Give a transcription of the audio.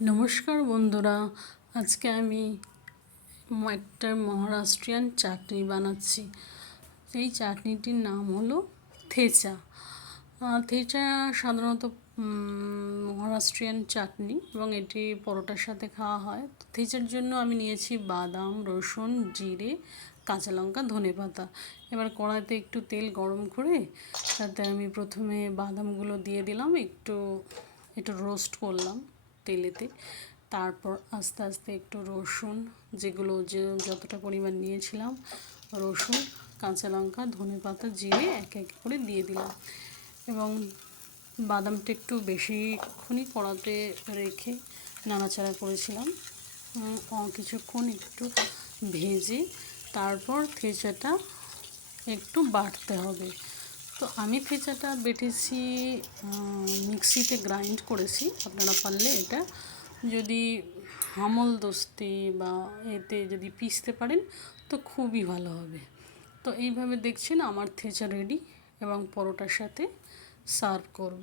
নমস্কার বন্ধুরা, আজকে আমি একটা মহারাষ্ট্রিয়ান চাটনি বানাচ্ছি। এই চাটনিটির নাম হলো থেচা। থেচা সাধারণত মহারাষ্ট্রিয়ান চাটনি এবং এটি পরোটার সাথে খাওয়া হয়। থেচার জন্য আমি নিয়েছি বাদাম, রসুন, জিরে, কাঁচা লঙ্কা, ধনেপাতা। এবার কড়াইতে একটু তেল গরম করে তাতে আমি প্রথমে বাদামগুলো দিয়ে দিলাম, একটু একটু রোস্ট করলাম তেলেতে। তারপর আস্তে আস্তে একটু রসুন, যতটা পরিমাণ নিয়েছিলাম, রসুন, কাঁচা লঙ্কা, ধনেপাতা, জিরে এক এক করে দিয়ে দিলাম এবং বাদামটা একটু বেশিক্ষণই কড়াতে রেখে নাড়াচাড়া করেছিলাম। কিছুক্ষণ একটু ভেজে তারপর থেচাটা একটু বাটতে হবে। তো আমি থেচাটা বেটেছি, মিক্সিতে গ্রাইন্ড করেছি। আপনারা পারলে এটা যদি হামলদস্তি বা এতে যদি পিষতে পারেন তো খুবই ভালো হবে। তো এইভাবে দেখছেন আমার থেচা রেডি এবং পরোটার সাথে সার্ভ করব।